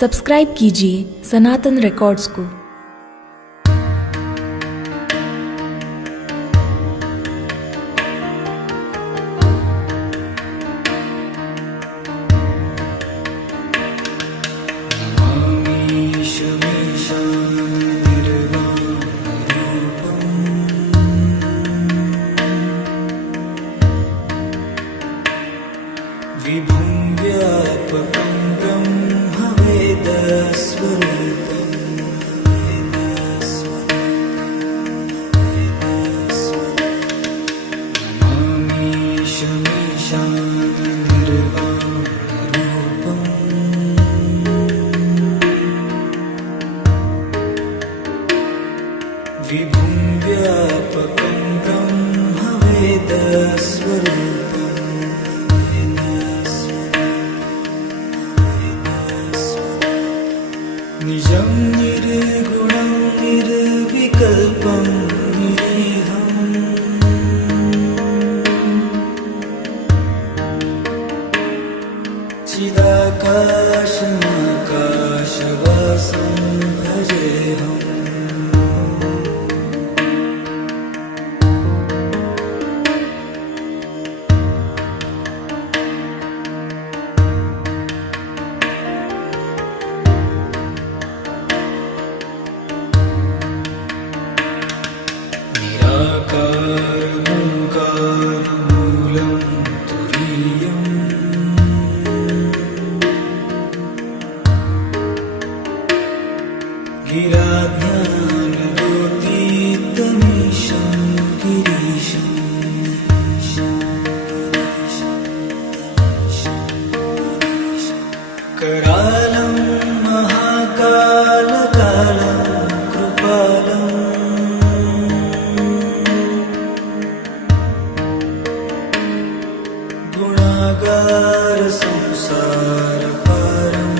Subscribe कीजिए सनातन records को। विभुं व्यापकं ब्रह्मवेदस्वरूपं नमामि शमीशाननिर्वाणरूपं विभुं व्यापकं ब्रह्मवेदस्वरूपं निजं निर्गुणं निर्विकल्पं निरीहम् चिदाकाशमाकाशवासं भजेऽहम् निराकारमूलं तुरीयम् गिराज्ञानगोतीतमीशं गिरीशम् करालं महाकालकालं कृपालम् गुणागार संसार पारं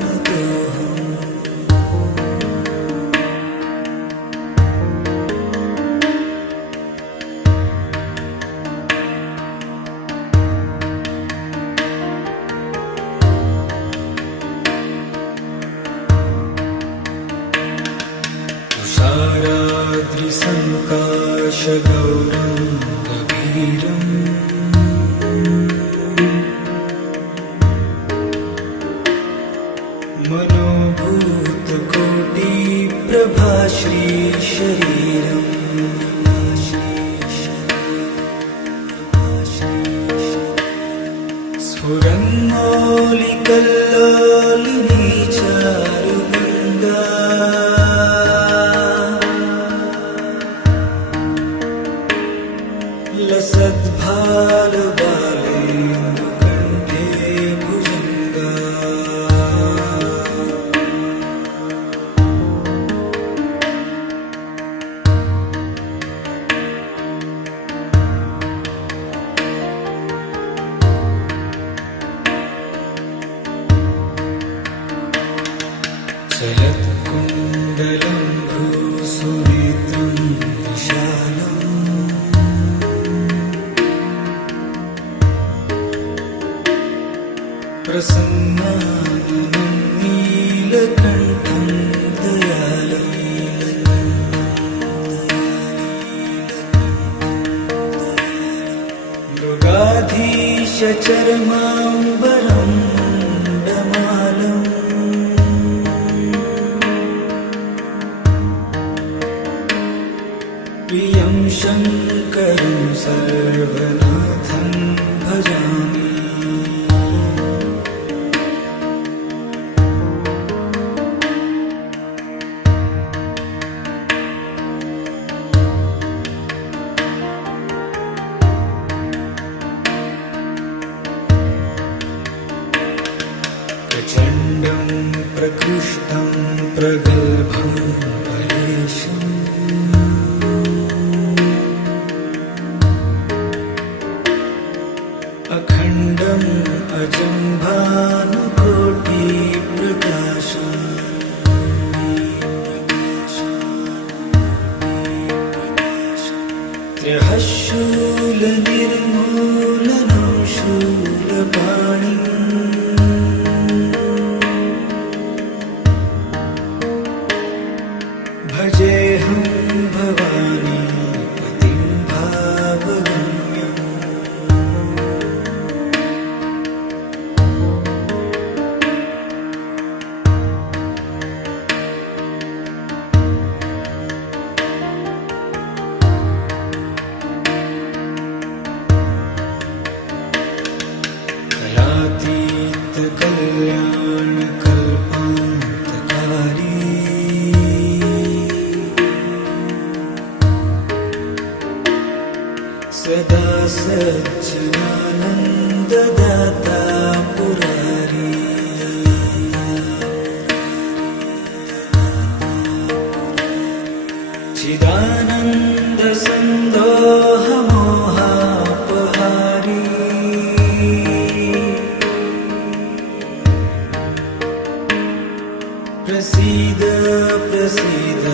नतोऽहम् तुषाराद्रिसङ्काशगौरं गभीरम् मनोभूतकोटिप्रभाश्री शरीरम् स्फुरन्मौलिकल्लोलिनी चारुगङ्गा लसद्भालबालेन्दुकण्ठे भुजङ्गा चलत्कुण्डलं भ्रूसुनेत्रं विशालम् प्रसन्नाननं नीलकण्ठं दयालम् मृगाधीशचर्माम्बरं मुण्डमालम् प्रियं शङ्करं सर्वनाथं भजामि प्रचण्डं प्रकृष्टं प्रगल्भं परेशम् अखण्डम् अजं भानुकोटिप्रकाशम् त्र्यःशूलनिर्मूलनं शूलपाणिम् कल्याणकल्पान्तकारी सदा सज्जनानन्ददाता पुरारी चिदानन्दसन्दोहमोहापहारी प्रसीद प्रसीद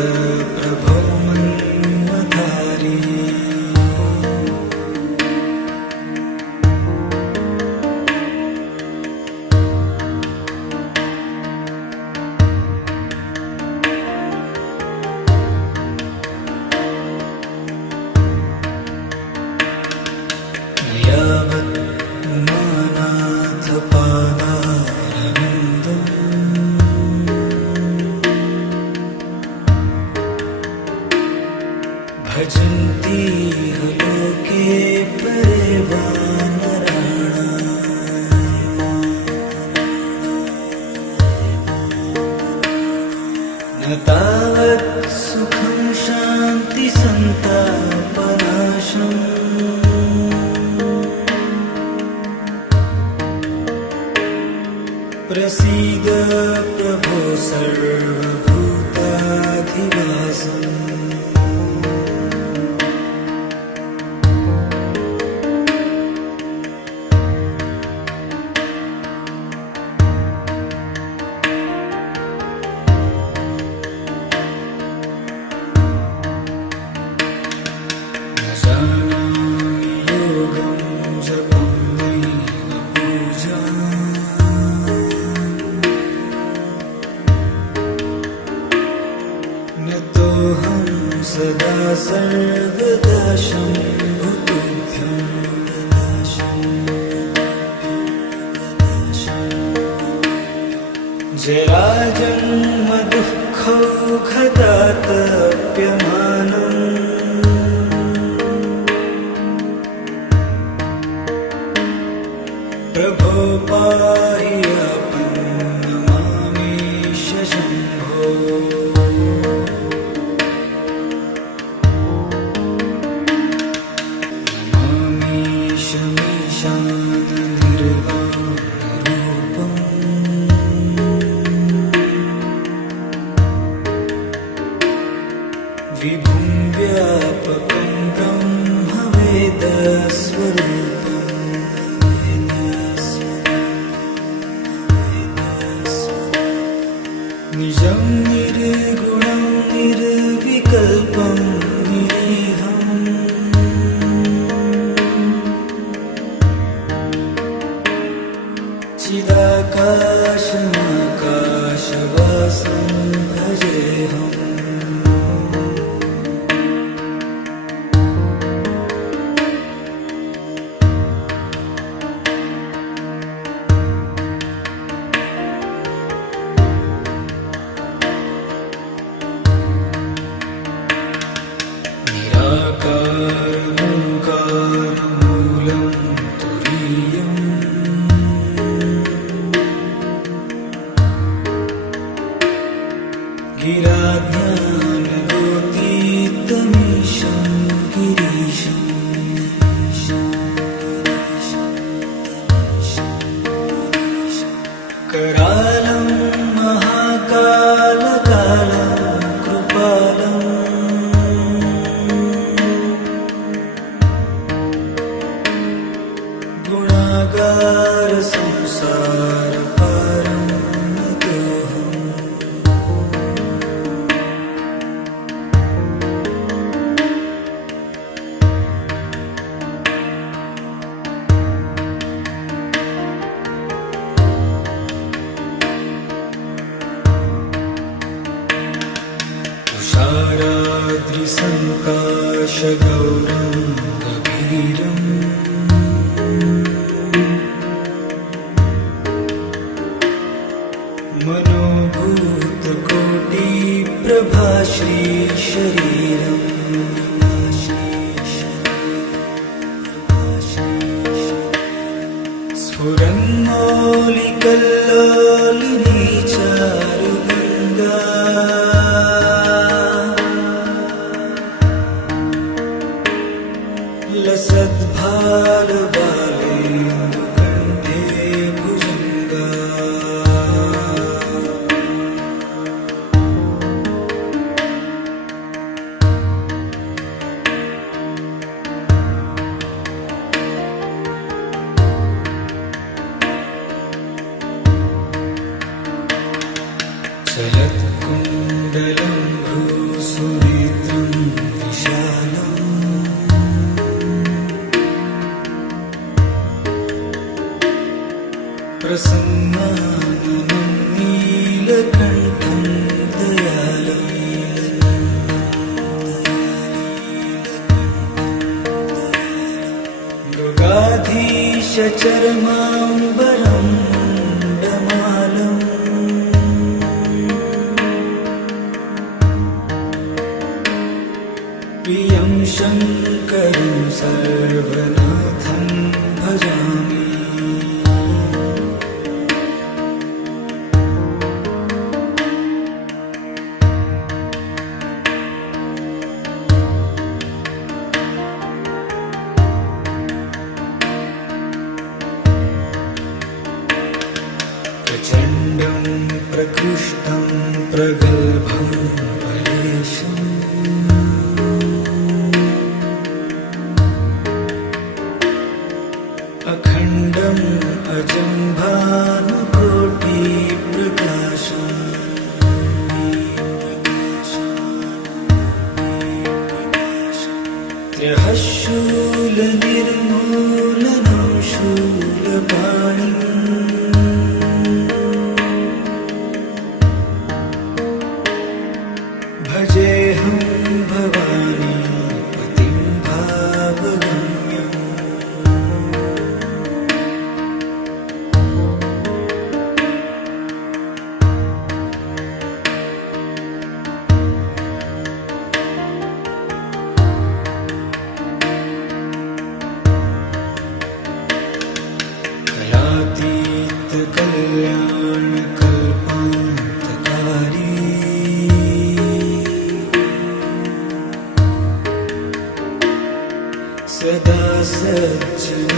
प्रभो मन्मथारी यावत् उमानाथ पादारविन्दम् भजन्ति लोके परे वानराणाम् न तावत् सुखं शान्ति सन्तापनाशम् प्रसीद प्रभो सर्वभूताधिवासम् न जानामि योगं जपं नैव पूजाम् न तोऽहं सदा सर्वदा शम्भुतुभ्यं जराजन्म दुःखौखदातप्यमानम् प्रभो पाहि आपन्नमामेश शम्भो नमामीशमीशाननिर्वाणरूपम् विभुं व्यापकं ब्रह्मवेदस्वरूपम् निजं निर्गुणं निर्विकल्पं निरीहम् चिदाकाशमाकाशवासं भजेऽहम् निराकारमूकारमूलं तुरीयम् गिराज्ञानगोतीतमीशं गिरीशम् करालं महाकालकालं कृपालम् गुणागार संसार पारं नतोऽहम् तुषाराद्रिसङ्काशगौरं गभीरम् मनोभूतकोटिप्रभाश्रीशरीरम् पुरन्मौलिकल्लोलिनी चारुगङ्गा लसद्भालबालेन्दुकण्ठे भुजङ्गा चलत्कुण्डलं भ्रूसुनेत्रं विशालम् प्रसन्नाननं नीलकण्ठं दयालम् मृगाधीशचर्माम्बरं मुण्डमालम् प्रियं शङ्करं सर्वनाथं भजामि प्रचण्डं प्रकृष्टं प्रगल्भं परेशम् अखण्डम् अजं भानुकोटिप्रकाशम् त्रयः शूलनिर्मूलनं शूलपाणिम् भजेऽहं भवानी पतिं भावगम्यम् कलातीतकल्याणकल्पान्तकारी सदा सज्जनानन्ददाता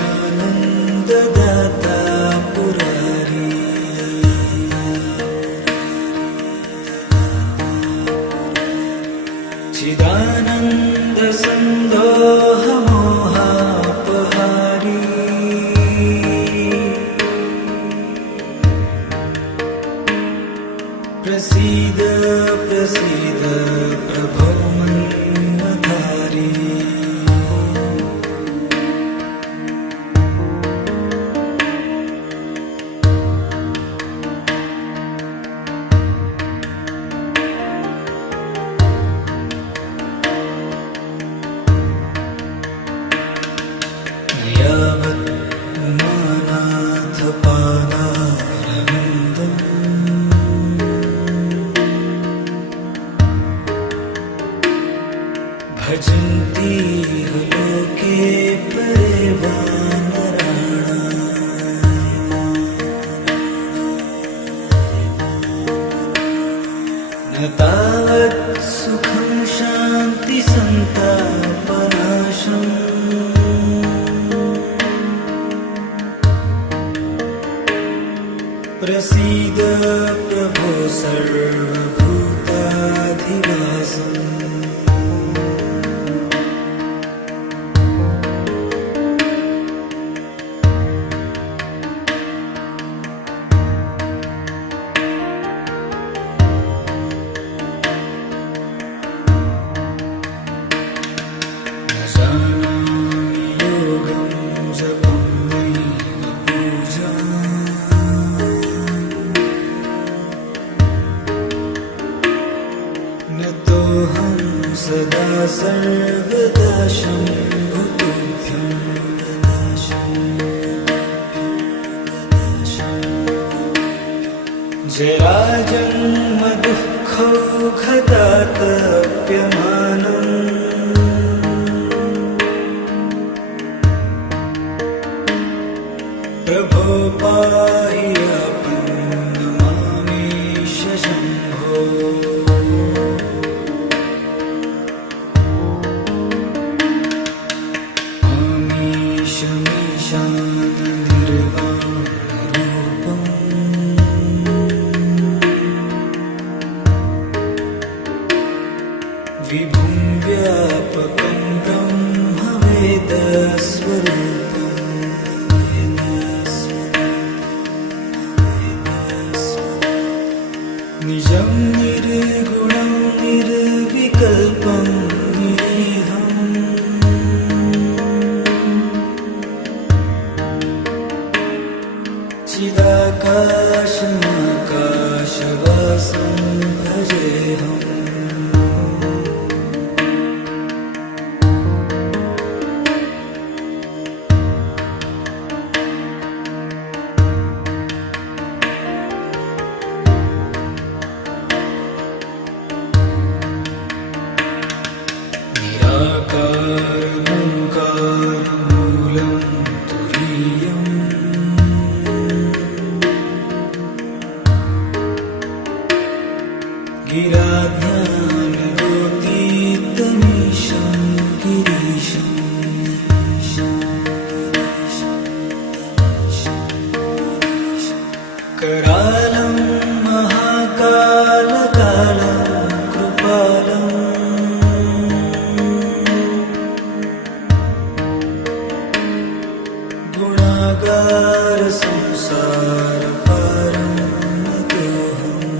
पुरारी चिदानन्दसन्दोहमोहापहारी प्रसीद प्रसीद प्रभो मन्मथारी यावत् उमानाथपादारविन्दम् भजन्ति लोके परे वानराणाम् न तावत् सुखं शान्ति सन्तापनाशम् प्रसीद प्रभो सर्वभूताधिवासम् न जानामि योगं जपं नैव पूजा न तोऽहं सदा सर्वदा शम्भुतुभ्यं जराजन्म दुःखौखतातप्यमानम् प्रभो पाहि आपन्नमामीश शम्भो विभुं व्यापकं ब्रह्मवेदस्वरूपं निजं निर्गुणं निर्विकल्पं निरीहम् चिदाकाशमाकाशवासं भजेऽहम् निराकारमूलं तुरीयम् गिराज्ञानगोतीतमीशं गिरीशम् करालं महाकालकालं कृपालम् गुणागार संसार पारं नतोऽहम्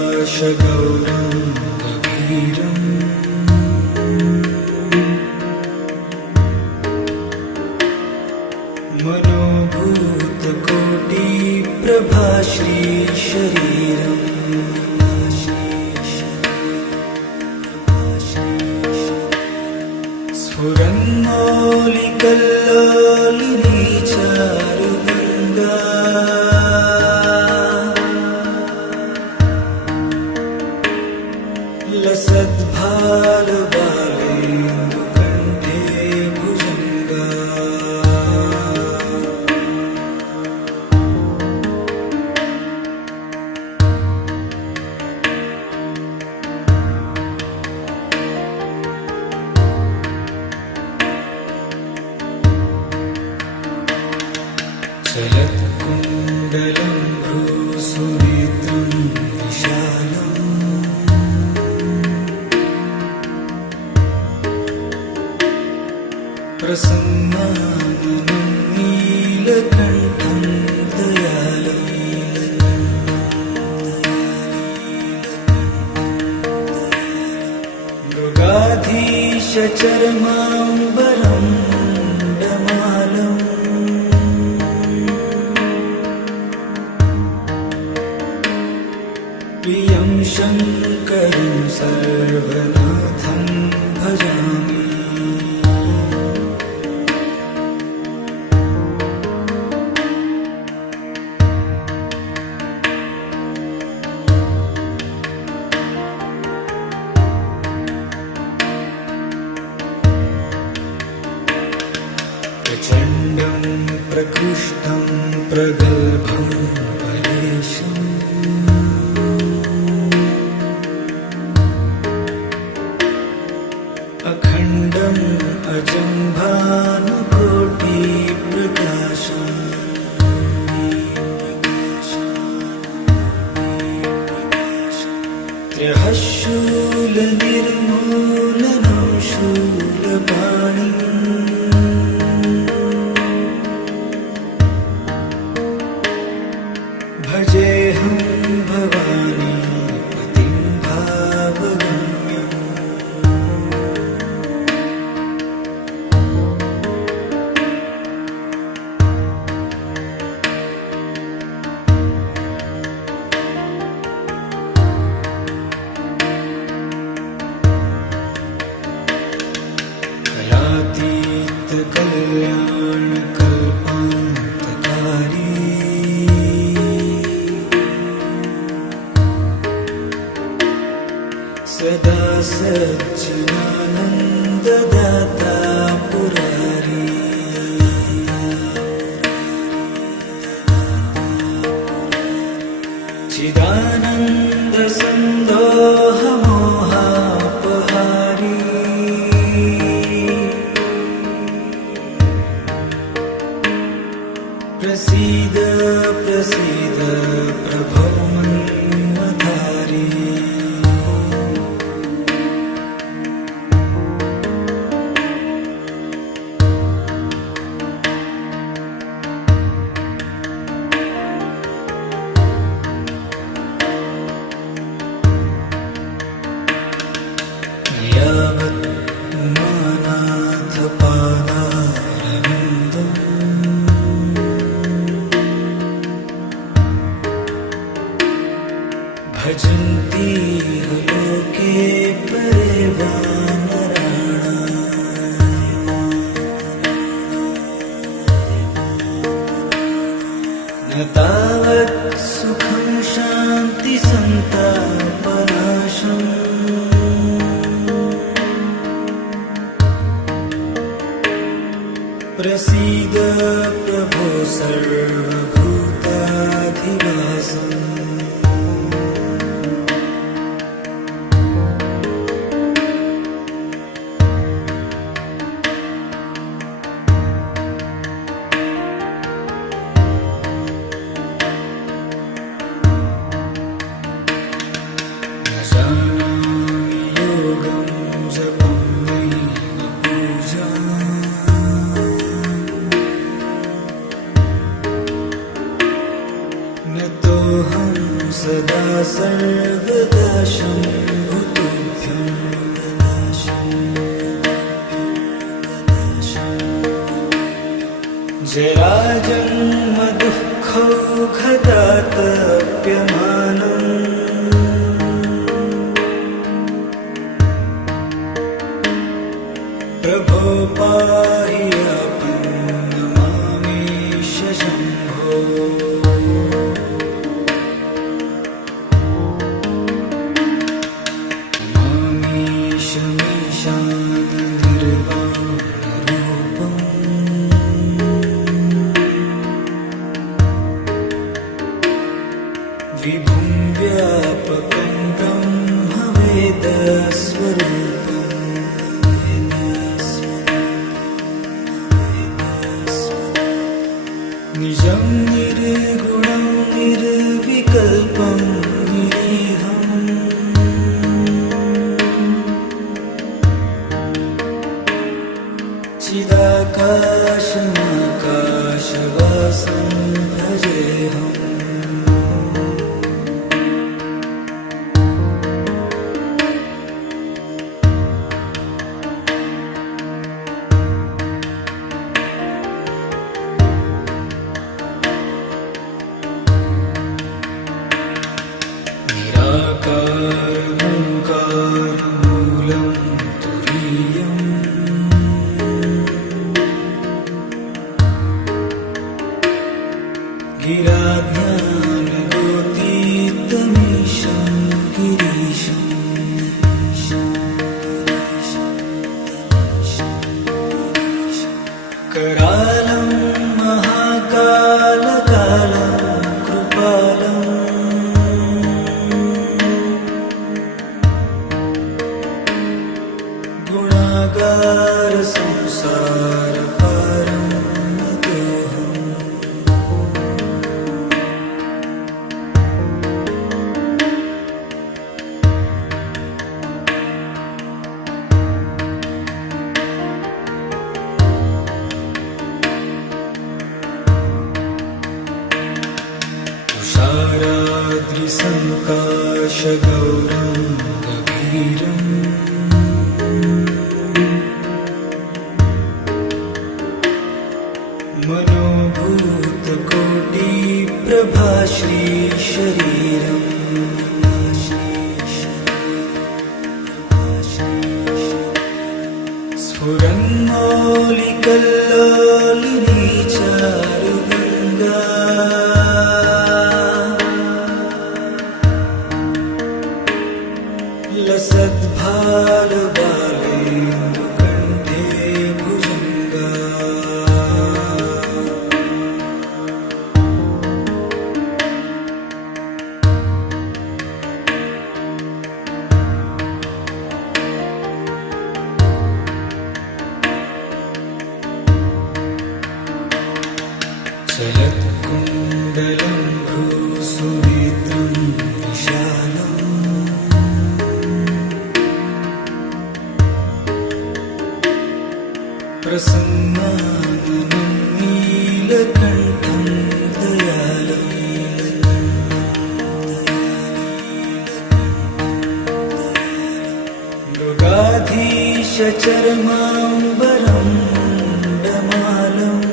तुषाराद्रिसङ्काशगौरं गभीरम् मनोभूतकोटिप्रभाश्री शरीरम् स्फुरन्मौलिकल्लोलिनी चारुगङ्गा लसद्भालबालेन्दुकण्ठे भुजङ्गा चलत्कुण्डलं भ्रूसुनेत्रं विशालम् प्रसन्नाननं नीलकण्ठं दयालम् मृगाधीशचर्माम्बरं मुण्डमालम् प्रियं शङ्करं सर्वनाथं भजामि प्रचण्डं प्रकृष्टं प्रगल्भं परेशम् अखण्डम् अजं भानुकोटिप्रकाशम् त्रयः शूलनिर्मूलनं शूलपाणिम् कल्याणकल्पान्तकारी सदा सच्चिदानन्ददाता पुरारी चिदानन्दसन्दोहमोहापहारी प्रसीद प्रसीद प्रभो मन्मथारी यावत् उमानाथ पादारविन्दं भजन्ति लोके परे वानराणाम् न तावत् सुखं शान्ति सन्तापनाशम् प्रसीद प्रभो सर्वभूताधिवासम् न जानामि योगं जपं नैव पूजा न तोऽहं सदा सर्वदा शम्भुतुभ्यं जराजन्म दुःखौघदातप्यमानम् प्रभो पाहि आपन्नमामीश शम्भो मामीशमीशाननिर्वाणरूपम् विभुं व्यापकं ब्रह्मवेदस्वरूपम् निजं निर्गुणं निर्विकल्पं निरीहम् चिदाकाशमाकाशवासं भजेऽहम् निराकारमूलं तुरीयम् गिराज्ञानगोतीतमीशं गिरीशम् करालं महाकालकालं कृपालम् गुणागार संसार पारं नतोऽहम् तुषाराद्रिसङ्काशगौरं गभीरम् मनोभूतकोटिप्रभाश्री शरीरम् स्फुरन् हिम्मोलिकल्लोलिनी चारुगङ्गा लसद्भालबालेन्दुकण्ठे भुजङ्गा चलत्कुण्डलं भ्रूसुनेत्रं विशालम् प्रसन्नाननं नीलकण्ठं दयालम् मृगाधीशचर्माम्बरं मुण्डमालम्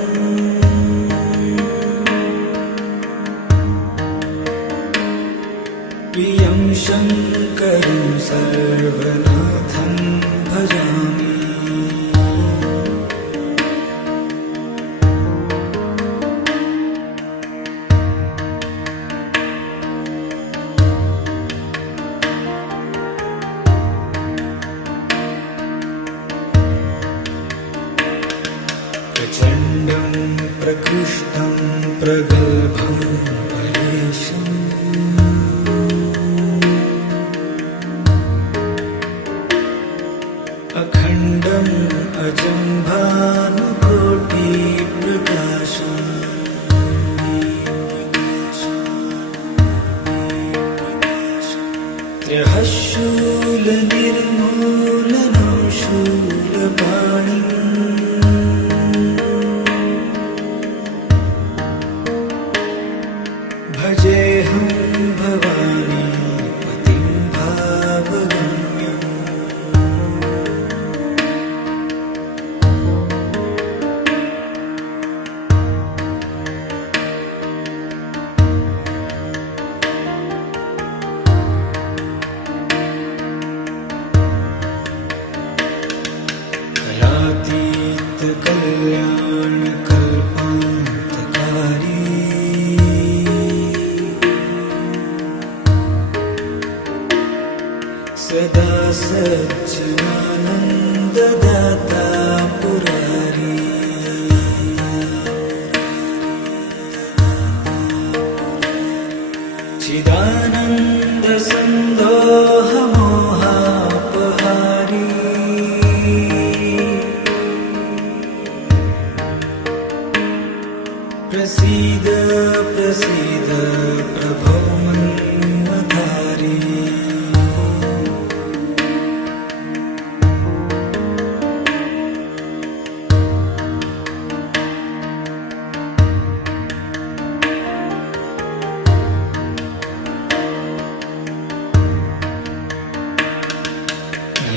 प्रियं शङ्करं सर्वनाथं भजामि प्रचण्डं प्रकृष्टं प्रगल्भं परेशम् अखण्डम् अजं भानुकोटिप्रकाशम् त्रयः शूलनिर्मूलनं शूलपाणिम् भजेऽहं भवानी पतिं भावगम्यम् कलातीतकल्याणकल्पान्तकारी सदा सज्जनानन्ददाता पुरारी चिदानन्दसन्दोहमोहापहारी प्रसीद प्रसीद प्रभो मन्मथारी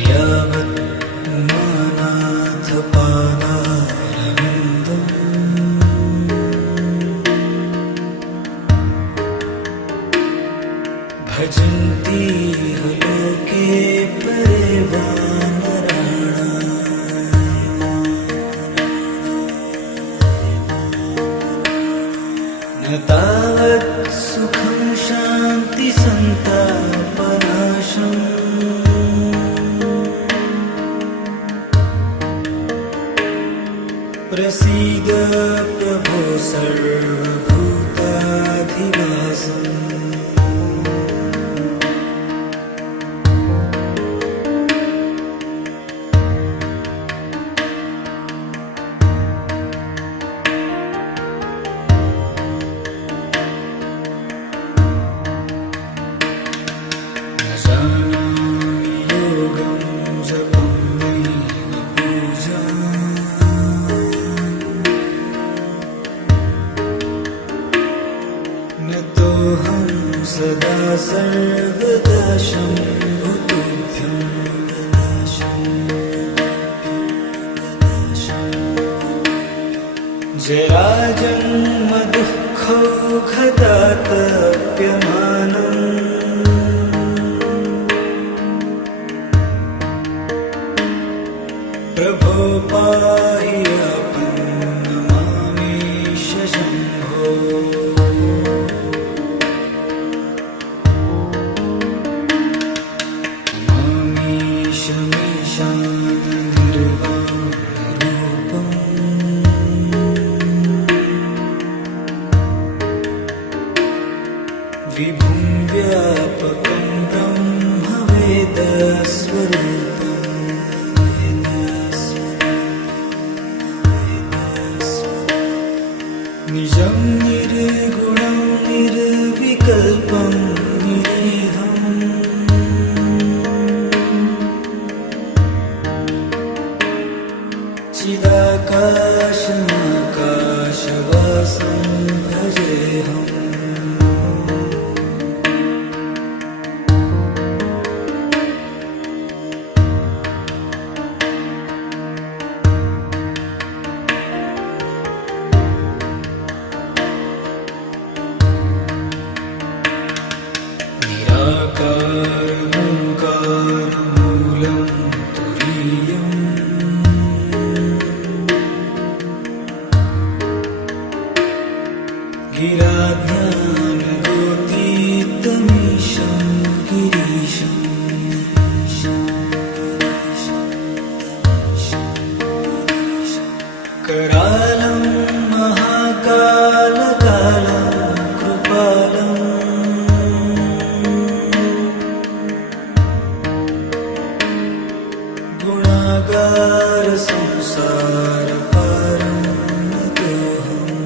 यावत् उमानाथपादारविन्दम् भजन्ति लोके परे वानराणाम् न तावत् सुखं शान्ति सन्तापनाशम् प्रसीद प्रभो सर्वभूताधिवासम् न जानामि योगं जपं नैव पूजा न तोऽहं सदा सर्वदा शम्भुतुभ्यं जराजन्म दुःखौघदातप्यमानम् प्रभो बाह्यापन्नमामीश शम्भो विभुं व्यापकं ब्रह्मवेदस्वरूपं निजं निर्गुणं निर्विकल्पं निरीहम् चिदाकाशमाकाशवासं भजेऽहम् निराकारमूलं तुरीयम् गिराज्ञानगोतीतमीशं गिरीशम् करालं महाकालकालं कृपालम् गुणागार संसार पारं नतोऽहम्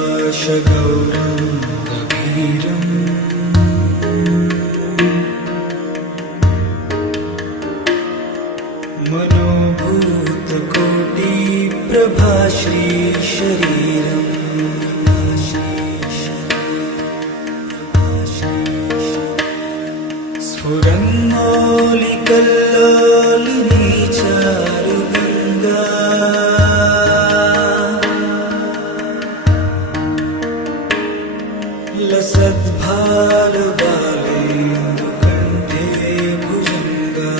तुषाराद्रिसङ्काशगौरं गभीरम् मनोभूतकोटिप्रभाश्रीशरीरम् स्फुरन्मौलिकल्लोलिनी चारुगङ्गा लसद्भालबालेन्दुकण्ठे भुजङ्गा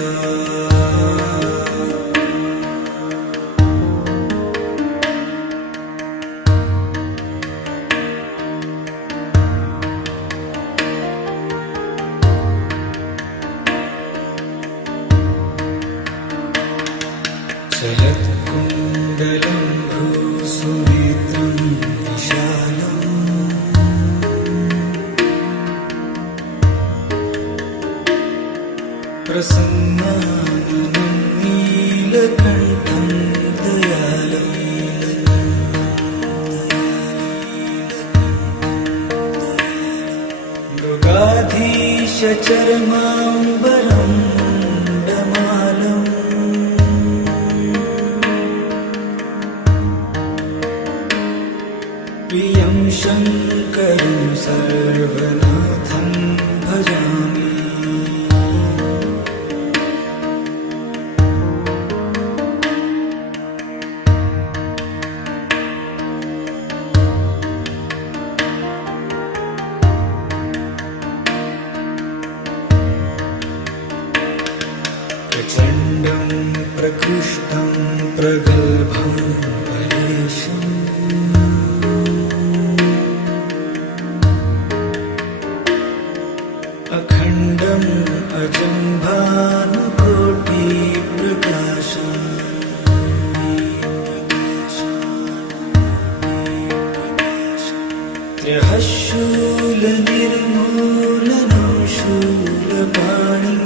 चलत्कुण्डलं भ्रूसुनेत्रं विशालम् प्रसन्नाननं नीलकण्ठं दयालम् मृगाधीशचर्माम्बरं मुण्डमालम् प्रियं शङ्करं सर्वनाथं भजामि प्रचण्डं प्रकृष्टं प्रगल्भं परेशम् अखण्डम् अजं भानुकोटिप्रकाशम् त्रयः शूलनिर्मूलनं शूलपाणिम्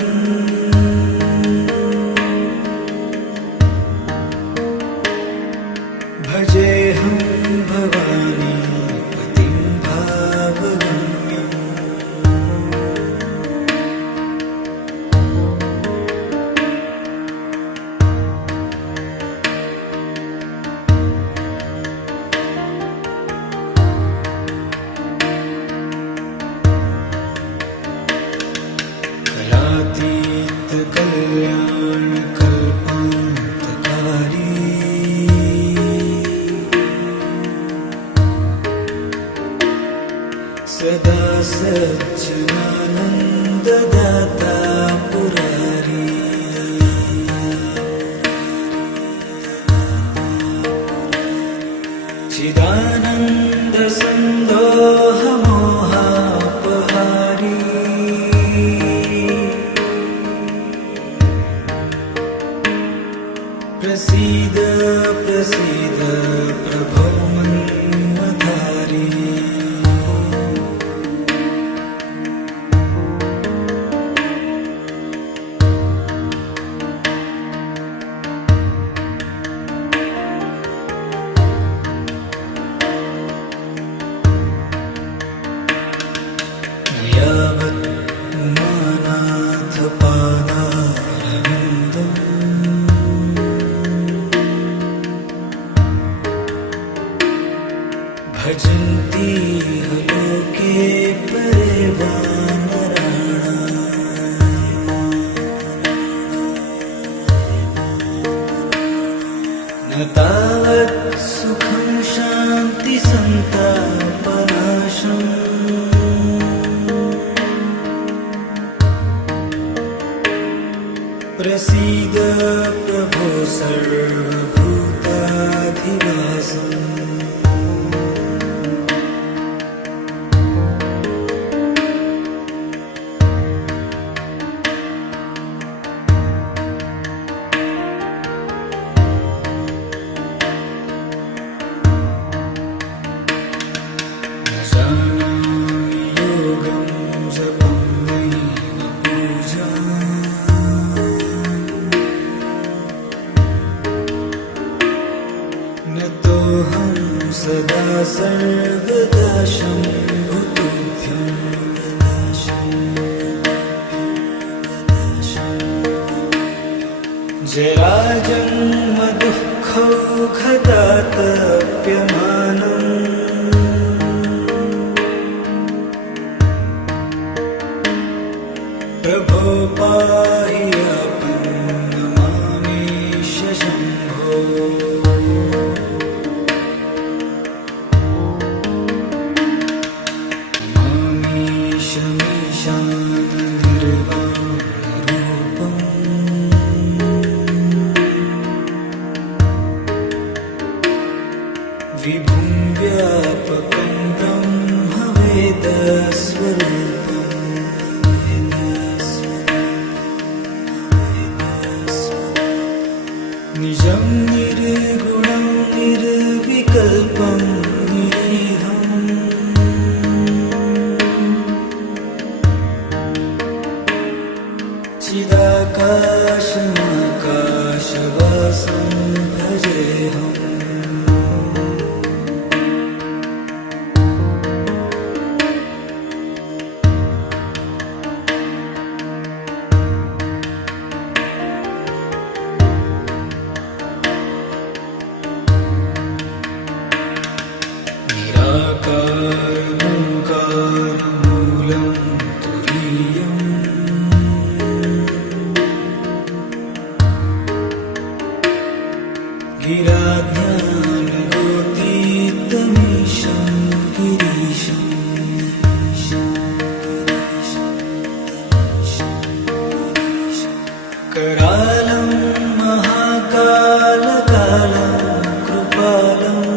कल्याणकल्पान्तकारी सदा सच्चिदानन्ददाता पुरारी चिदानन्दसन्दोहमोहापहारी प्रसीद प्रसीद प्रभो मन्मथारी यावत् उमानाथ पादारविन्दम् भजन्ति लोके परे वानराणाम् न तावत् सुखं शान्ति सन्तापनाशम् प्रसीद प्रभो सर्वभूताधिवासम् न जानामि योगं जपं नैव पूजाम् न तोऽहं सदा सर्वदा शम्भुतुभ्यं जराजन्म दुःखौघतातप्यमानम् प्रभो पाहि आपन्नमामेश शम्भो विभुं व्यापकं ब्रह्मवेदस्वरूपम् निजं निर्गुणं निर्विकल्पं निरीहम् चिदाकाशमाकाशवासं भजेऽहम् निराकारमूलं तुरीयम् गिराज्ञानगोतीतमीशं गिरीशम् करालं महाकालकालं कृपालम्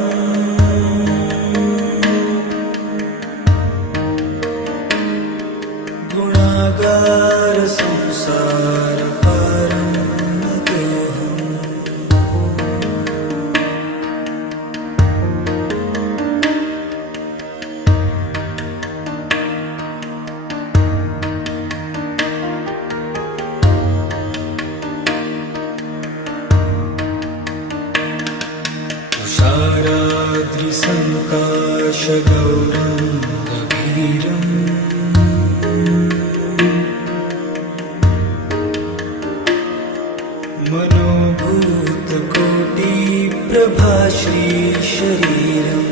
गुणागार संसार पारं नतोऽहम् तुषाराद्रिसङ्काशगौरं गभीरम् मनोभूतकोटिप्रभाश्री शरीरम्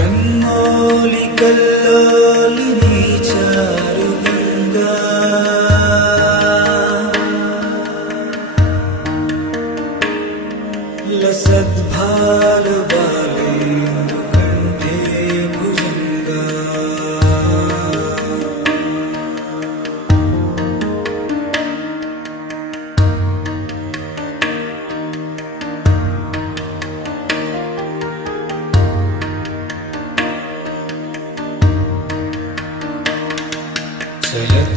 स्फुरन्मौलिक कल्लोलिनी चारुगङ्गा लसद्भालबालेन्दुकण्ठे भुजङ्गा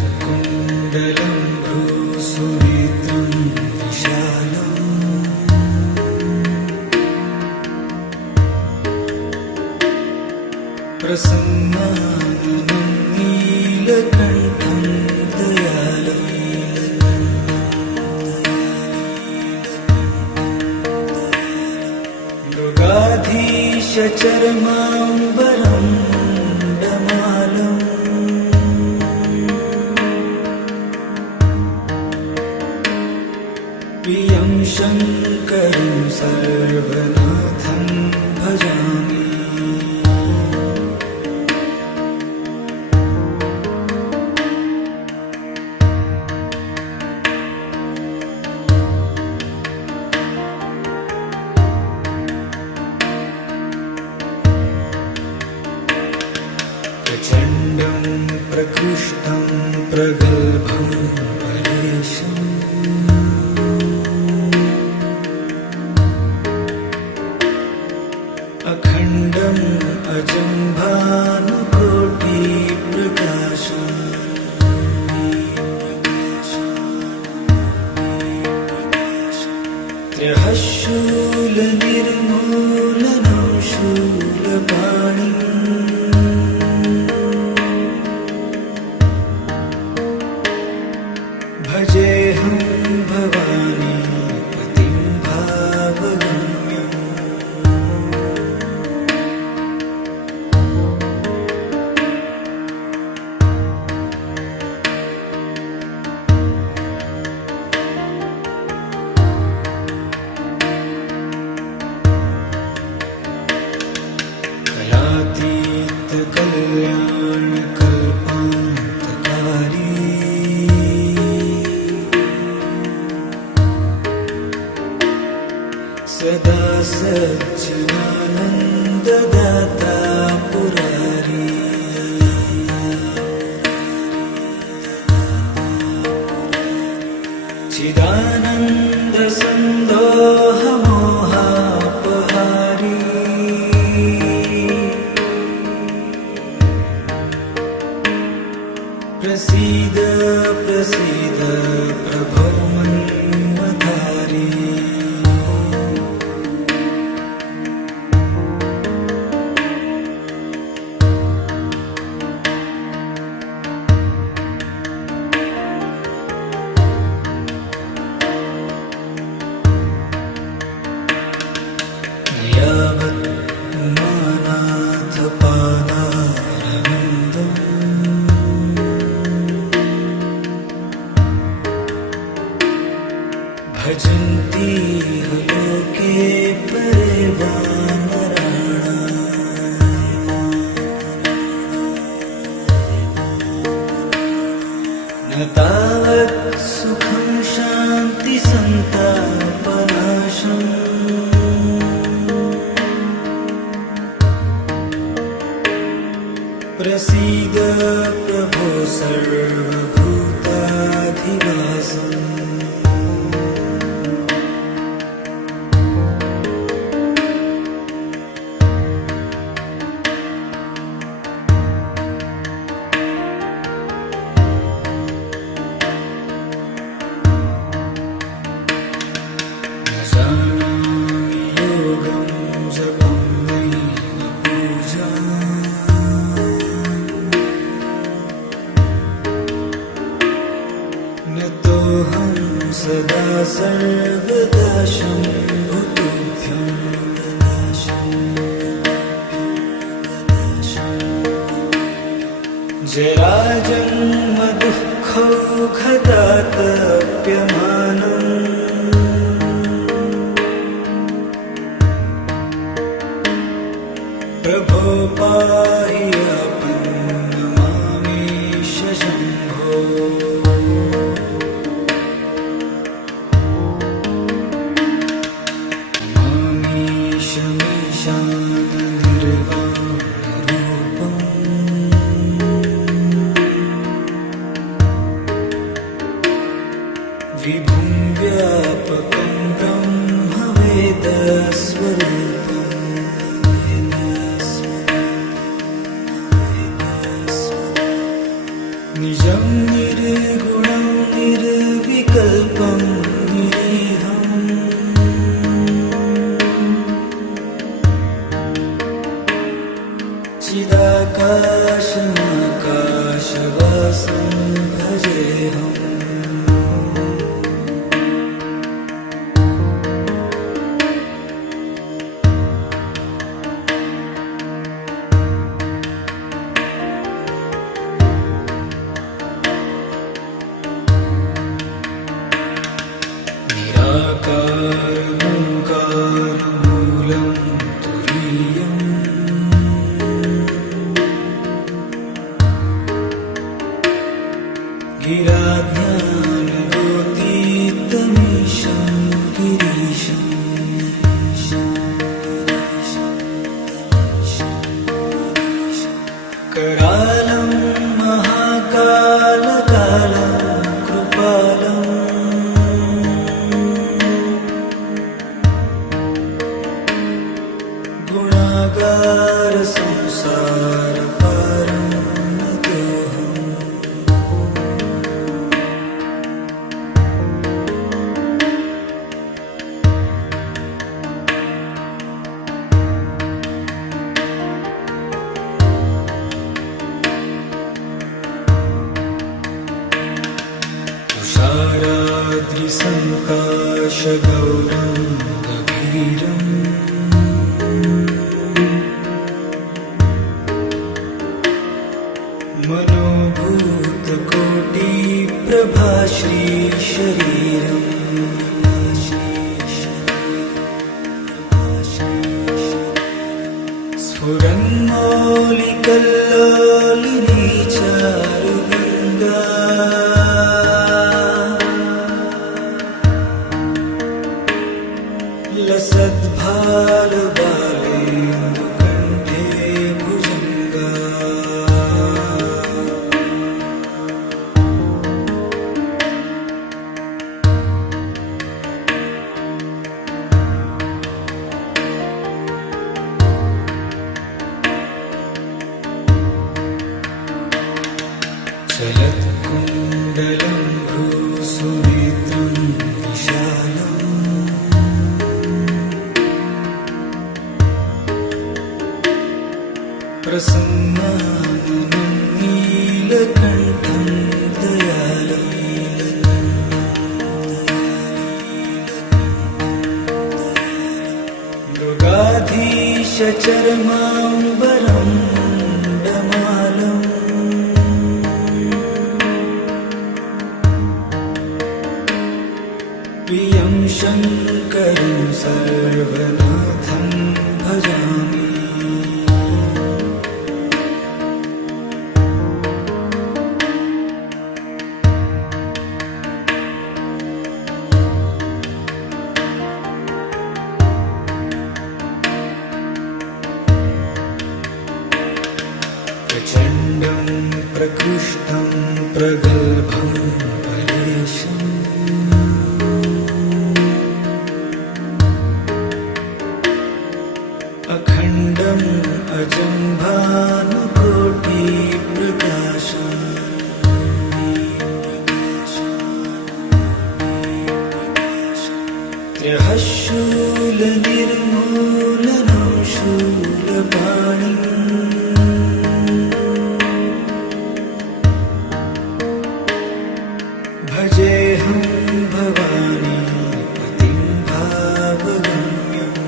चलत्कुण्डलं भ्रूसुनेत्रं विशालम् प्रसन्नाननं नीलकण्ठं दयालम् मृगाधीशचर्माम्बरं मुण्डमालम् प्रियं शङ्करं सर्वनाथं भजामि प्रचण्डं प्रकृष्टं प्रगल्भं परेशम् अखण्डम् अजं भानुकोटिप्रकाशम् त्रयः शूलनिर्मूलनं शूलपाणिम् भजेऽहं भवानी पतिं भावगम्यम् कलातीतकल्याणकल्पान्तकारी सदा सज्जनानन्ददाता पुरारी चिदानन्दसन्दोहमोहापहारी प्रसीद प्रसीद प्रभो मन्मथारी यावत् उमानाथपादारविन्दम् भजन्ति लोके परे वानराणाम् न तावत् सुखं शान्तिसन्तापनाशम् प्रसीद प्रभो सर्वभूताधिवासम् न जानामि योगं जपं नैव पूजा न तोऽहं सदा सर्वदा शम्भुतुभ्यं जराजन्म दुःखौघदातप्यमानम् प्रभो पाहि निजं निर्गुणं निर्विकल्पं निरीहम् चिदाकाशमाकाशवासं भजेऽहम् निराकारमूकारमूलं तुरीयम् गिराज्ञानगोतीतमीशं गिरीशम् करालं महाकालकालं कृपालम् गुणागार संसार पारं नतोऽहम् तुषाराद्रिसङ्काशगौरं गभीरम् मनोभूतकोटिप्रभाश्री शरीरम् स्फुरन्मौलिकल्लोलिनी चारुगङ्गा लसद्भालबालेन्दुकण्ठे भुजङ्गा चलत्कुण्डलं भ्रूसुनेत्रं विशालम् प्रसन्नाननं नीलकण्ठं दयालम् मृगाधीशचर्माम्बरं मुण्डमालम् प्रियं शङ्करं सर्वनाथं भजामि प्रचण्डं प्रकृष्टं प्रगल्भं परेशम् अखण्डम् अजं भानुकोटिप्रकाशम् त्रयः शूलनिर्मूलनं शूलपाणिम् भजेऽहं भवानी पतिं भावगम्यम्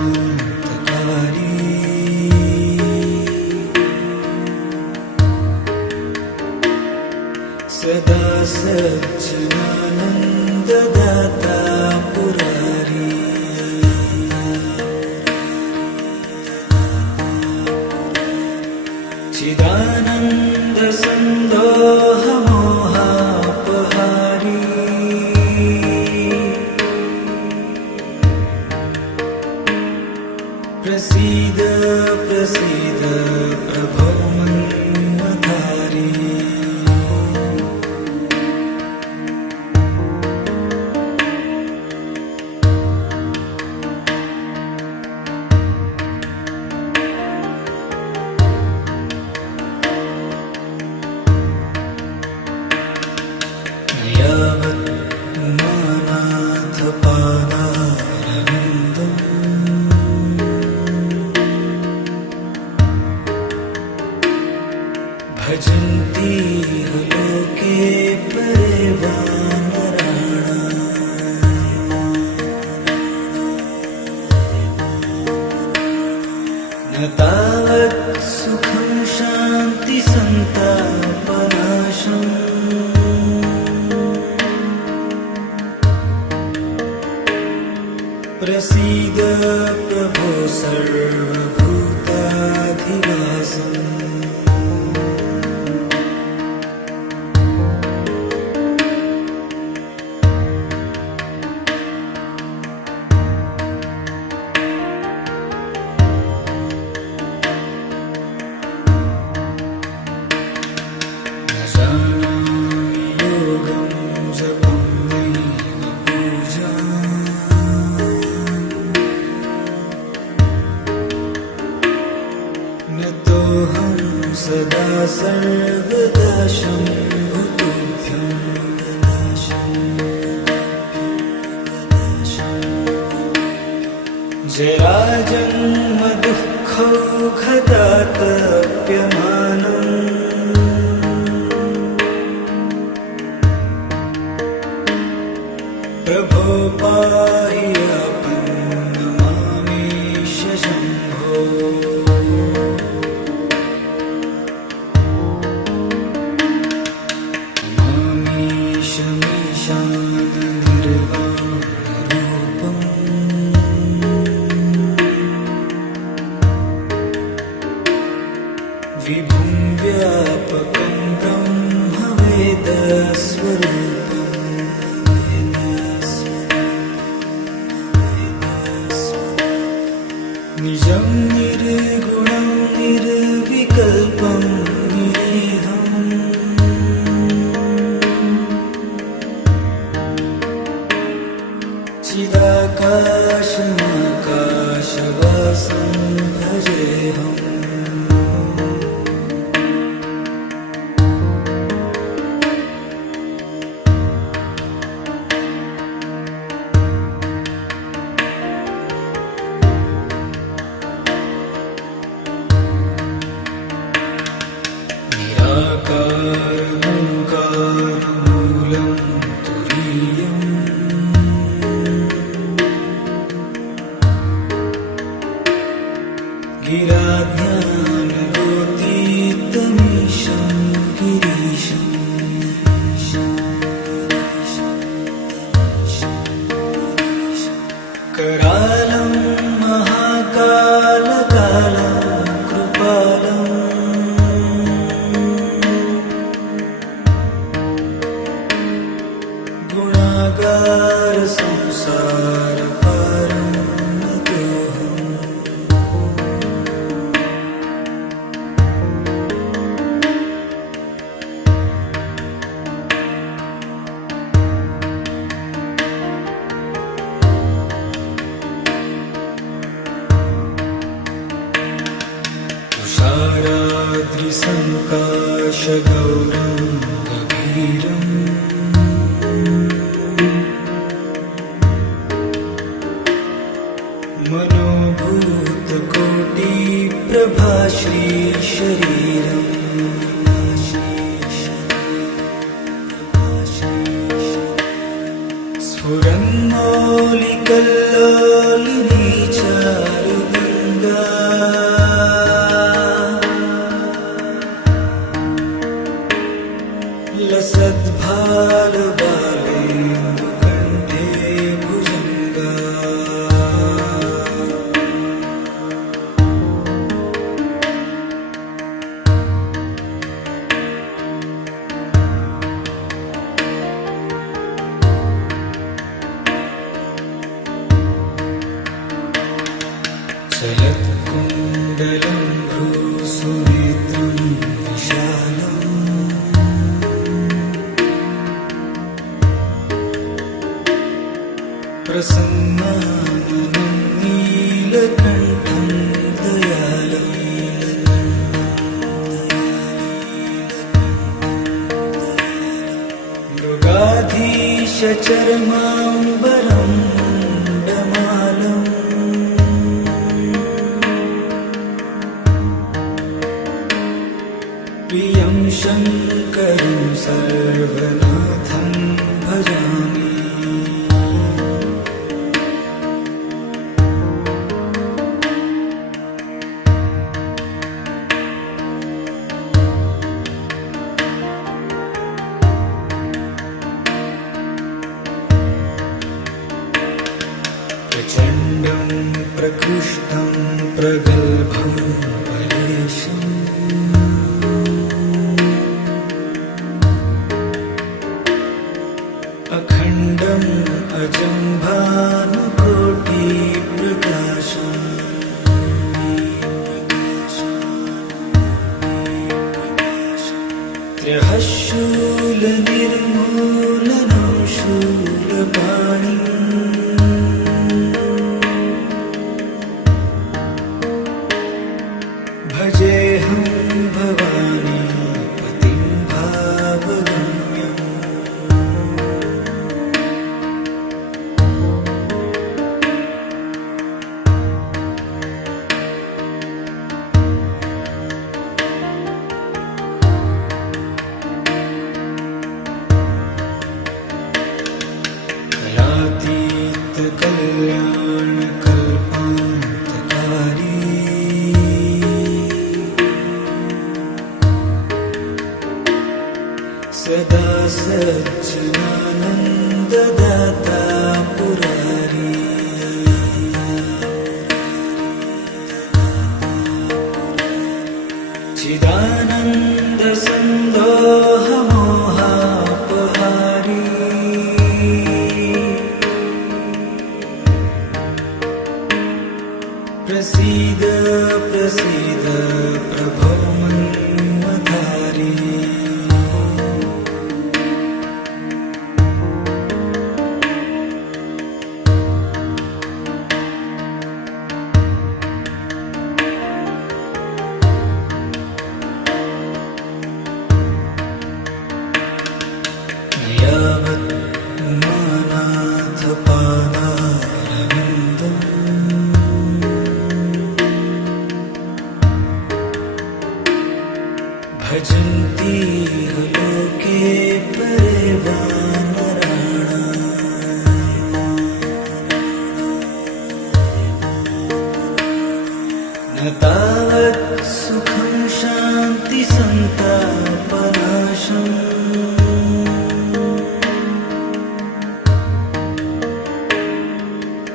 कलातीतकल्याणकल्पान्तकारी सदा सज्जनानन्ददाता पुरारी चिदानन्दसन्दोहमोहापहारी प्रसीद प्रसीद प्रभो मन्मथारी। यावत् उमानाथ पादारविन्दम् भजन्ति लोके परे वानराणाम्। न तावत् सुखं शान्ति सन्तापनाशम् प्रसीद प्रभो सर्वभूताधिवासम्। न जानामि योगं जपं नैव पूजाम्। न तोऽहं सदा सर्वदा शम्भुतुभ्यं जराजन्म दुःखौघदातप्यमानम्। प्रभो पाहि आपन्नमामेश शम्भो। मामेशमीशाननिर्वाणरूपम् विभुं व्यापकं ब्रह्मवेदस्वरूपम्। निजं निर्गुणं निर्विकल्पं निरीहम्। चिदाकाशमाकाशवासं भजेऽहम्। निराकारमोङ्कारमूलं तुरीयम्। गिराज्ञानगोतीतमीशं गिरीशम्। करालं महाकालकालं कृपालम्। गुणागार संसारपारं नतोऽहम्। तुषाराद्रिसङ्काशगौरं गभीरम्। मनोभूतकोटिप्रभा श्रीशरीरम्। स्फुरन्मौलिकल्लोलिनी चारुगङ्गा। लसद्भालबालेन्दुकण्ठे भुजङ्गा। शरत्कुण्डलं भ्रूसुनेत्रं विशालम् प्रसन्नाननं नीलकण्ठं दयालम् मृगाधीशचर्माम्बरं मुण्डमालम् प्रियं शङ्करं सर्वनाथं भजामि प्रचण्डं प्रकृष्टं प्रगल्भं परेशम् अखण्डम् अजं भानुकोटिप्रकाशम् त्रयः शूलनिर्मूलनं शूलपाणिम् भजेऽहं भवानी पतिं भावगम्यम् कलातीतकल्याणकल्पान्तकारी सदा सज्जनानन्ददाता पुरारी चिदानन्दसन्दोहमोहापहारी प्रसीद प्रसीद प्रभो मन्मथारी यावत् उमानाथपादारविन्दम् भजन्ति लोके परे वानराणाम् न तावत् सुखं शान्ति सन्तापनाशम्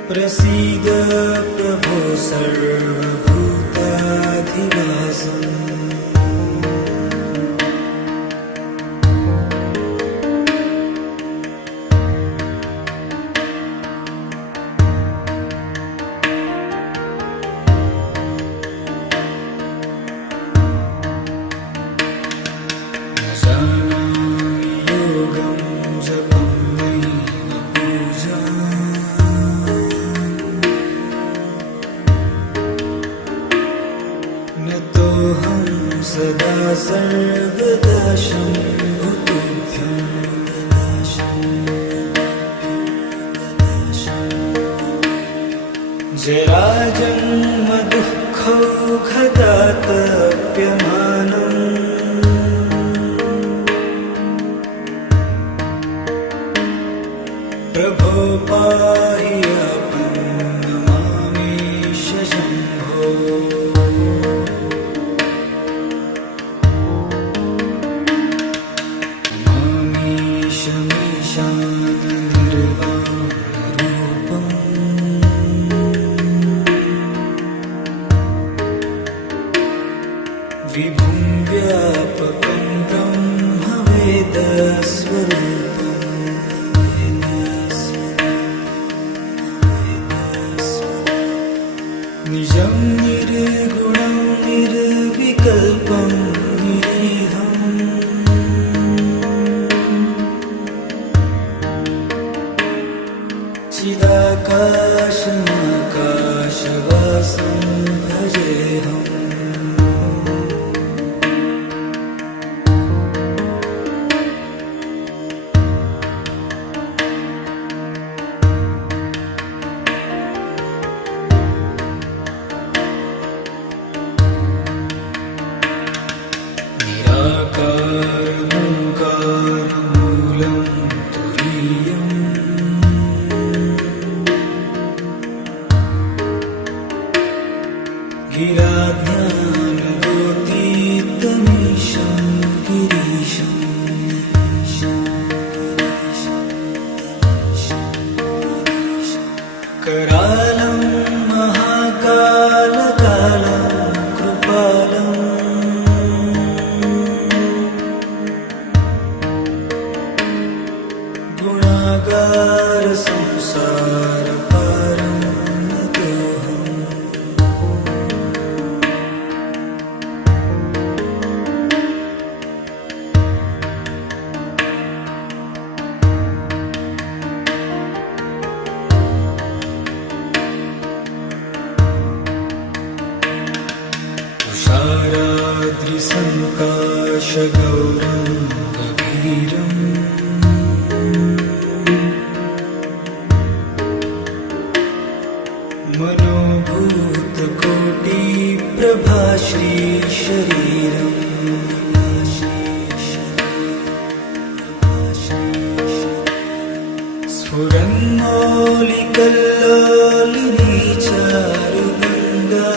प्रसीद प्रभो सर्वभूताधिवासम् न जानामि योगं जपं नैव पूजा न तोऽहं सदा सर्वदा शम्भुतुभ्यं जराजन्म दुःखौघदातप्यमानम् प्रभो पाहि आपन्नमामीश शम्भो नमामीशमीशाननिर्वाणरूपम् विभुं व्यापकं ब्रह्मवेदस्वरूपम् निजं निर्गुणं निर्विकल्पं निरीहम् चिदाकाशमाकाशवासं भजेऽहम् निराकारमूलं तुरीयम् गिराज्ञानगोतीतमीशं गिरीशम् करालं महाकालकालं कृपालम् गुणागार संसार पारं नतोऽहम् तुषाराद्रिसङ्काशगौरं गभीरम् मनोभूतकोटिप्रभाश्री शरीरम् स्फुरन्मौलिकल्लोलिनी चारुगङ्गा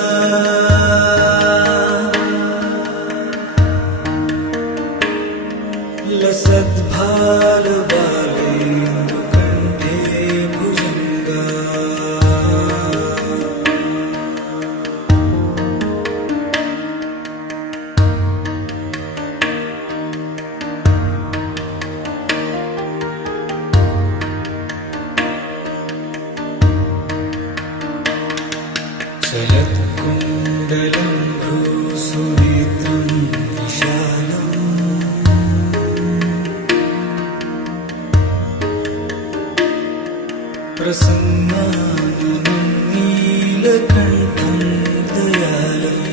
लसद्भालबालेन्दुकण्ठे भुजङ्गा चलत्कुण्डलं भ्रूसुनेत्रं विशालम् प्रसन्नाननं नीलकण्ठं दयालम्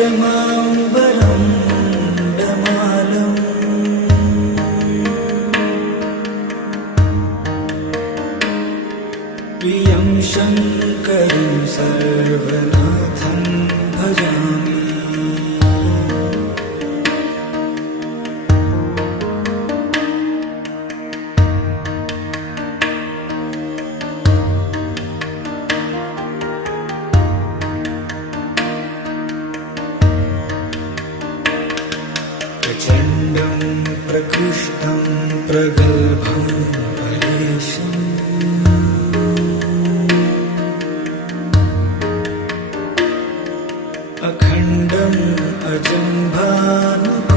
मृगाधीशचर्माम्बरं मुण्डमालम् प्रियं शङ्करं सर्वनाथं भजामि प्रचण्डं प्रकृष्टं प्रगल्भं परेशम् अखण्डम् अजं भानुकोटिप्रकाशम्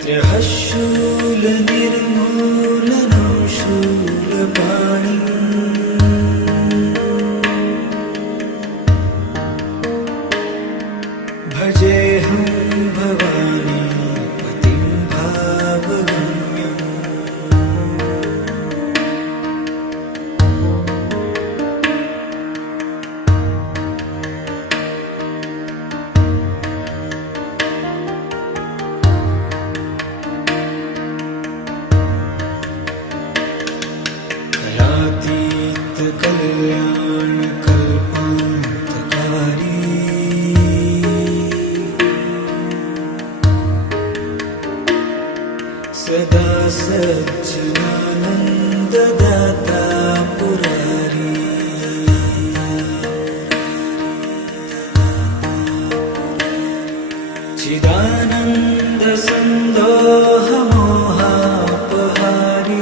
त्रयः शूलनिर्मूलनं शूलपाणिम् भजेऽहं भवानी पतिं भावगम्यम् कलातीतकल्याणकल्पान्तकारी सदा सज्जनानन्ददाता पुरारी चिदानन्दसन्दोहमोहापहारी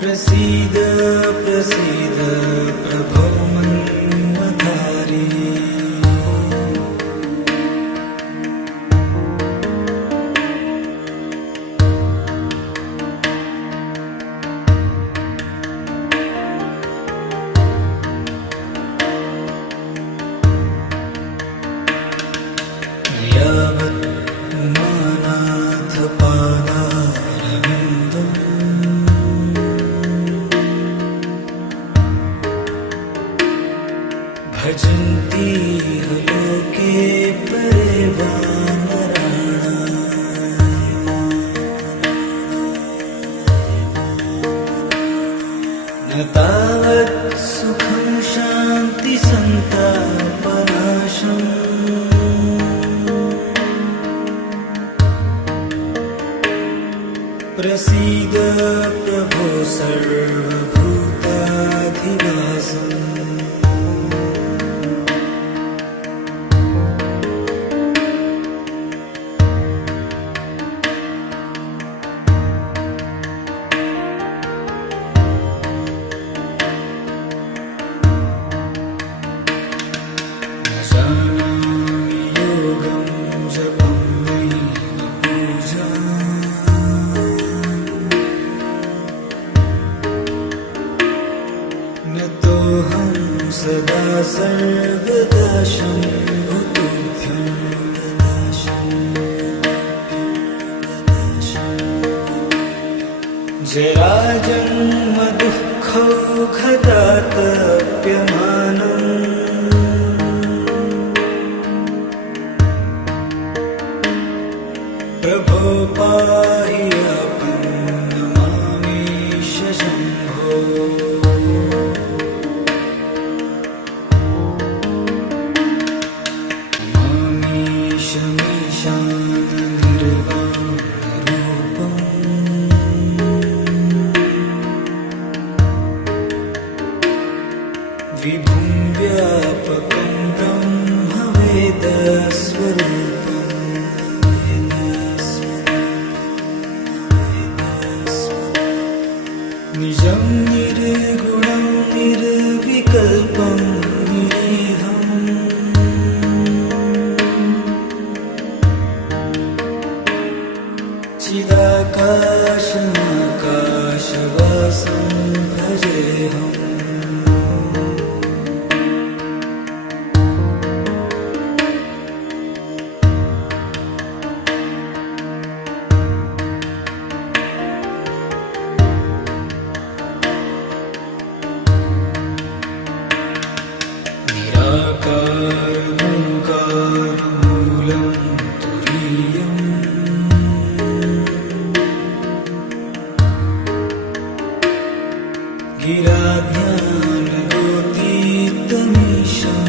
प्रसीद प्रसीद प्रसीद प्रभो मन्मथारी यावत् उमानाथ पादारविन्दम् भजन्ति लोके परे वानराणाम् न तावत् सुखं शान्ति सन्तापनाशम् प्रसीद प्रभो सर्वभूताधिवासम् न जानामि योगं जपं नैव पूजा न तोऽहं सदा सर्वदा शम्भुतुभ्यं जराजन्म दुःखौघदातप्यमानम् प्रभो पाहि आपन्नमामीश शम्भो विभुं व्यापकं ब्रह्मवेदस्वरूपम् निजं निर्गुणं निर्विकल्पं निरीहम् चिदाकाशमाकाशवासं भजेऽहम् निराकारमूलं तुरीयम् गिराज्ञानगोतीतमीशं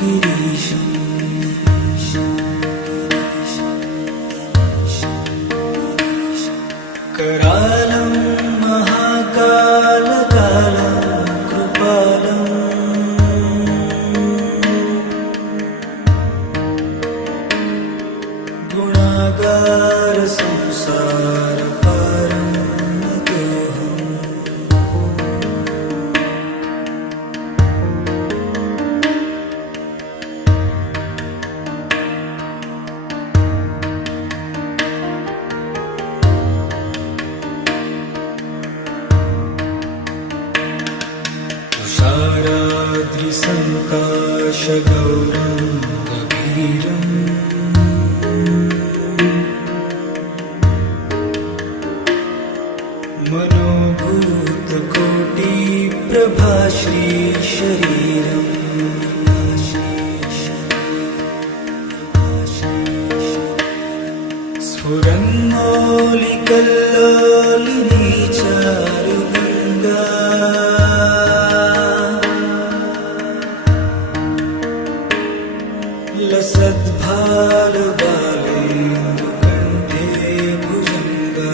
गिरीशम् करालं महाकालकालं कृपालम् गुणागार संसार पारं नतोऽहम् तुषाराद्रिसङ्काशगौरं गभीरम् मनोभूतकोटिप्रभाश्री शरीरम् स्फुरन्मौलिकल्लोलिनी चारुगङ्गा लसद्भालबालेन्दुकण्ठे भुजङ्गा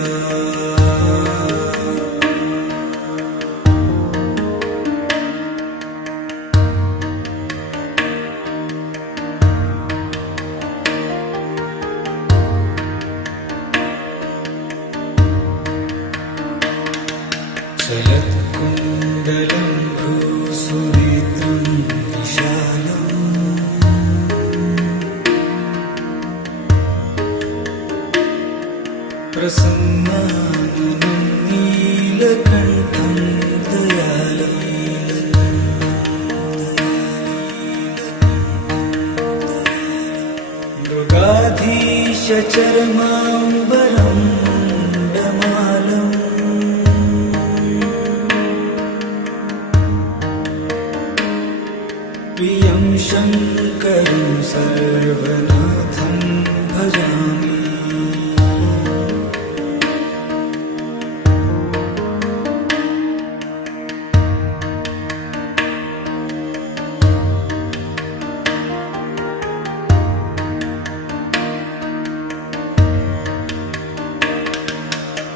मण्डलं भूसुनेत्रं विशालम् प्रसन्नाननं नीलकण्ठं दयालम् मृगाधीशचर्माम्बरं मुण्डमालम् प्रियं शङ्करं सर्वनाथं भजामि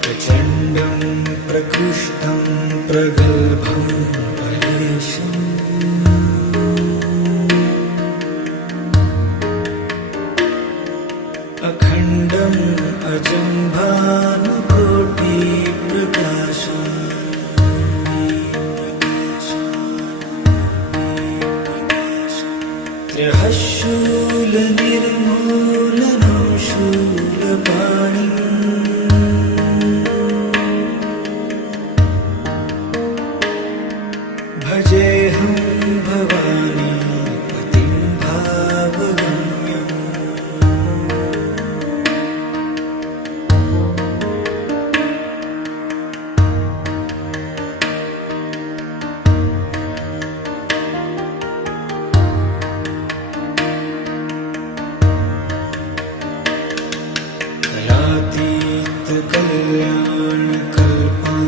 प्रचण्डं प्रकृष्टं प्रगल्भं परेशम् अखण्डम् अजं भानुकोटिप्रकाशम् त्रयः शूलनिर्मूलनं शूलपाणिम् भजेऽहं भवानी पतिं भावगम्यम्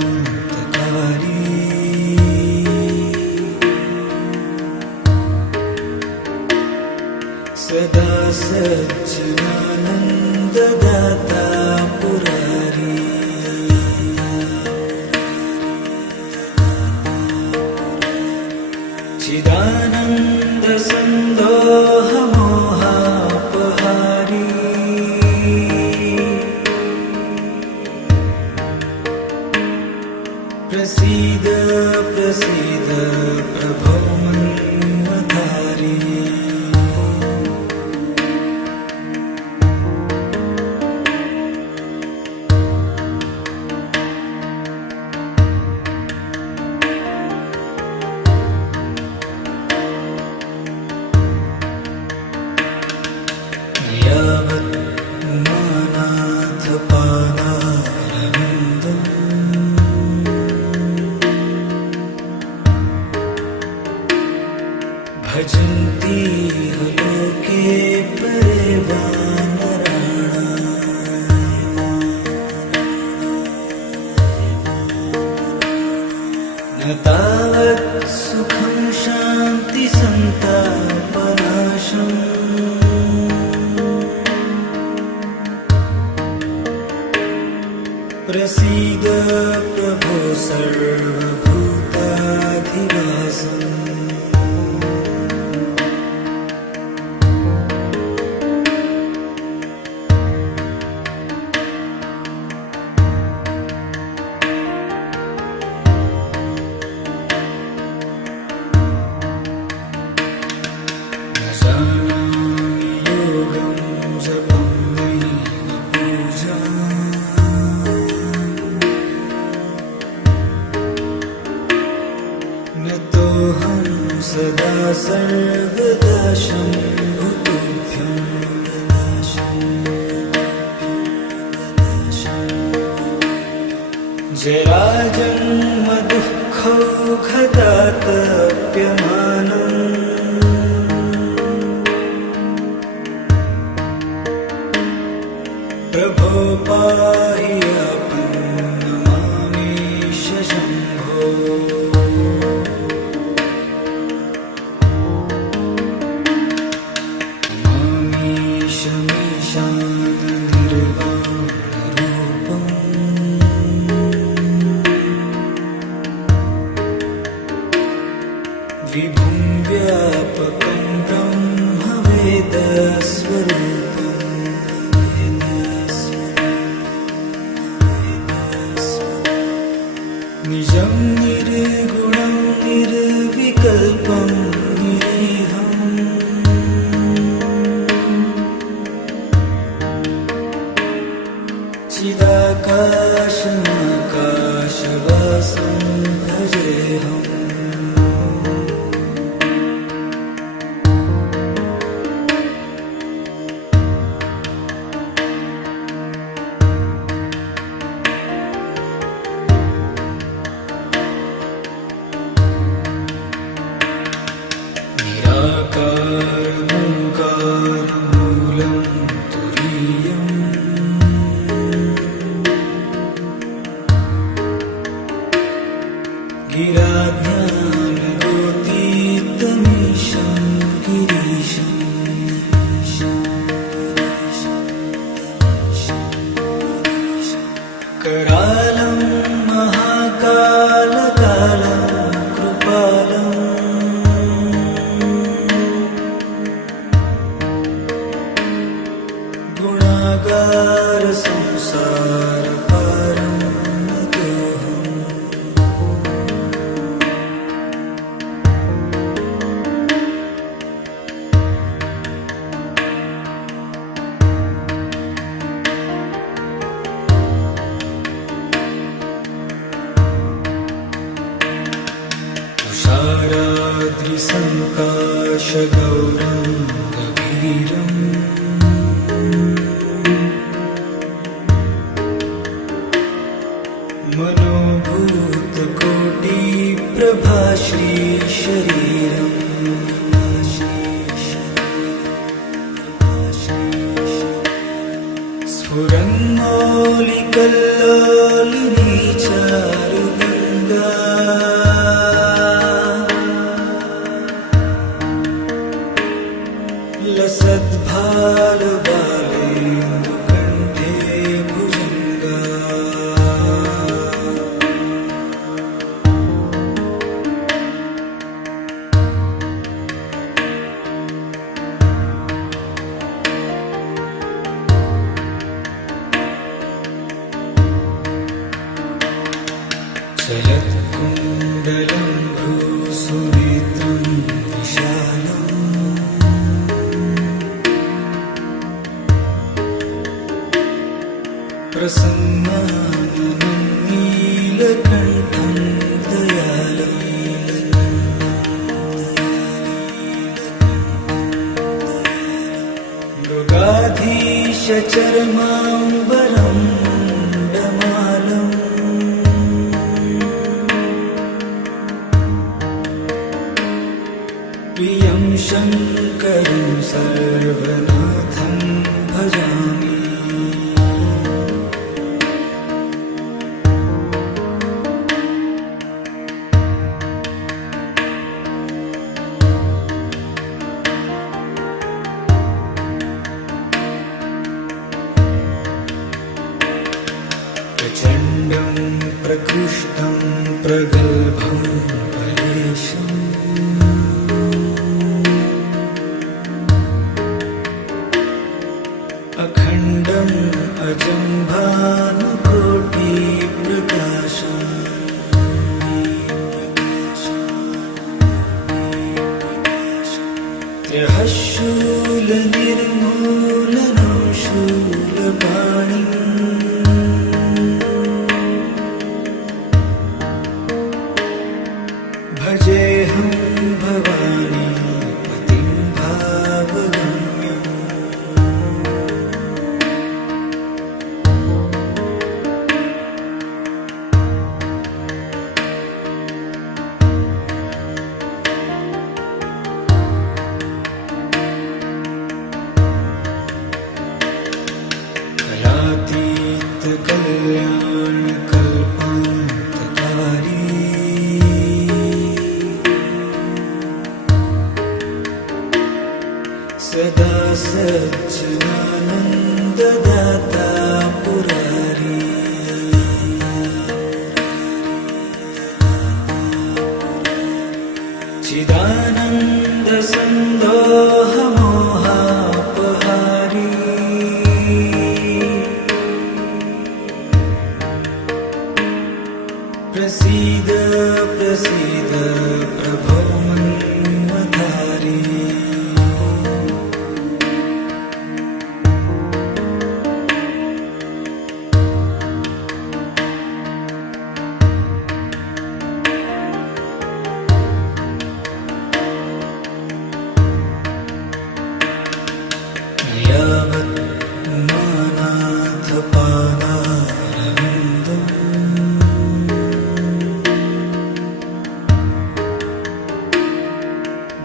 कलातीतकल्याणकल्पान्तकारी सदा सज्जनानन्ददाता पुरारी चिदानन्दसन्दोहमोहापहारी प्रसीद प्रसीद प्रभो मन्मथारी यावत् उमानाथपादारविन्दम् भजन्ति लोके परे वानराणाम् न तावत् सुखं शान्तिसन्तापनाशम् प्रसीद प्रभो सर्वभूताधिवासम् न जानामि योगं जपं नैव पूजा न तोऽहं सदा सर्वदा शम्भुतुभ्यं जराजन्म दुःखौघदातप्यमानम् प्रभो पाहि आपन्नमामीश शम्भो मामीशमीशाननिर्वाणरूपम् विभुं व्यापकं ब्रह्मवेदस्वरूपम् निजं निर्गुणं लीलाज्ञानगोतीतमीशं गिरीशम् करालं महाकालकालं कृपालम् गुणागार संसार पारं नतोऽहम् तुषाराद्रिसङ्काशगौरं गभीरम् मनोभूतकोटिप्रभाश्रीशरीरम् स्फुरन्मौलिकल्लोलिनी चारुगङ्गा लसद्भालबालेन्दुकण्ठे भुजङ्गा चलत्कुण्डलं भ्रूसुनेत्रं विशालम् प्रसन्नाननं नीलकण्ठं दयालम् मृगाधीशचर्माम्बरं मुण्डमालम् प्रियं शङ्करं सर्वनाथं भजामि प्रचण्डं प्रकृष्टं प्रगल्भं परेशम् अखण्डम् अजं भानुकोटिप्रकाशम् त्रयः शूलनिर्मूलनं शूलपाणिम् भजेऽहं भवानी पतिं भावगम्यम् कलातीतकल्याणकल्पान्तकारी सदा सज्जनानन्ददाता पुरारी चिदानन्दसन्दोहमोहापहारी प्रसीद प्रसीद प्रभो मन्मथारी यावत् उमानाथपादारविन्दम्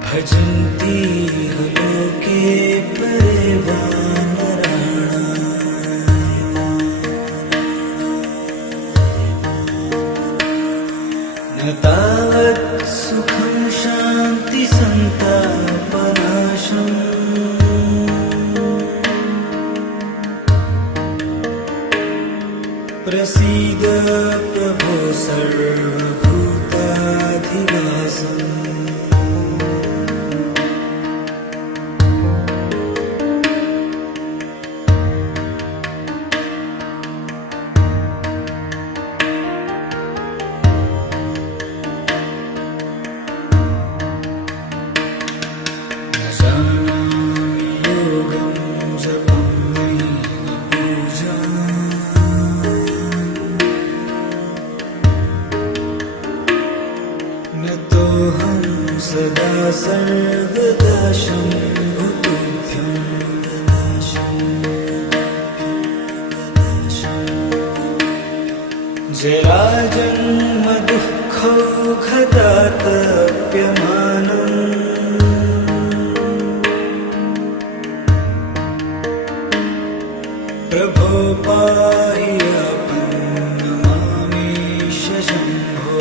भजन्ति लोके परे वानराणाम् न तावत् सुखं शान्ति सन्तापनाशम् प्रसीद प्रभो सर्वभूताधिवासम् सदा सर्वदा शम्भुतुभ्यं जराजन्म दुःखौघदातप्यमानम् प्रभो पाहि आपन्नमामीश शम्भो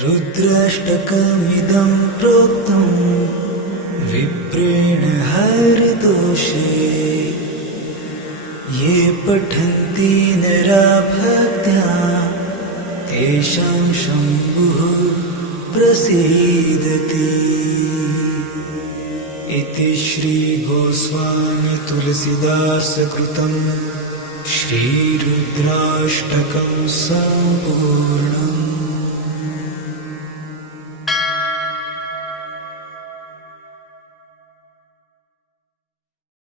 रुद्राष्टकमिदं प्रोक्तं विप्रेण हरितोषे ये पठन्ति नरा भक्त्या तेषां शम्भुः प्रसीदति इति श्रीगोस्वामी तुलसीदासकृतं श्रीरुद्राष्टकं सम्पूर्णम्।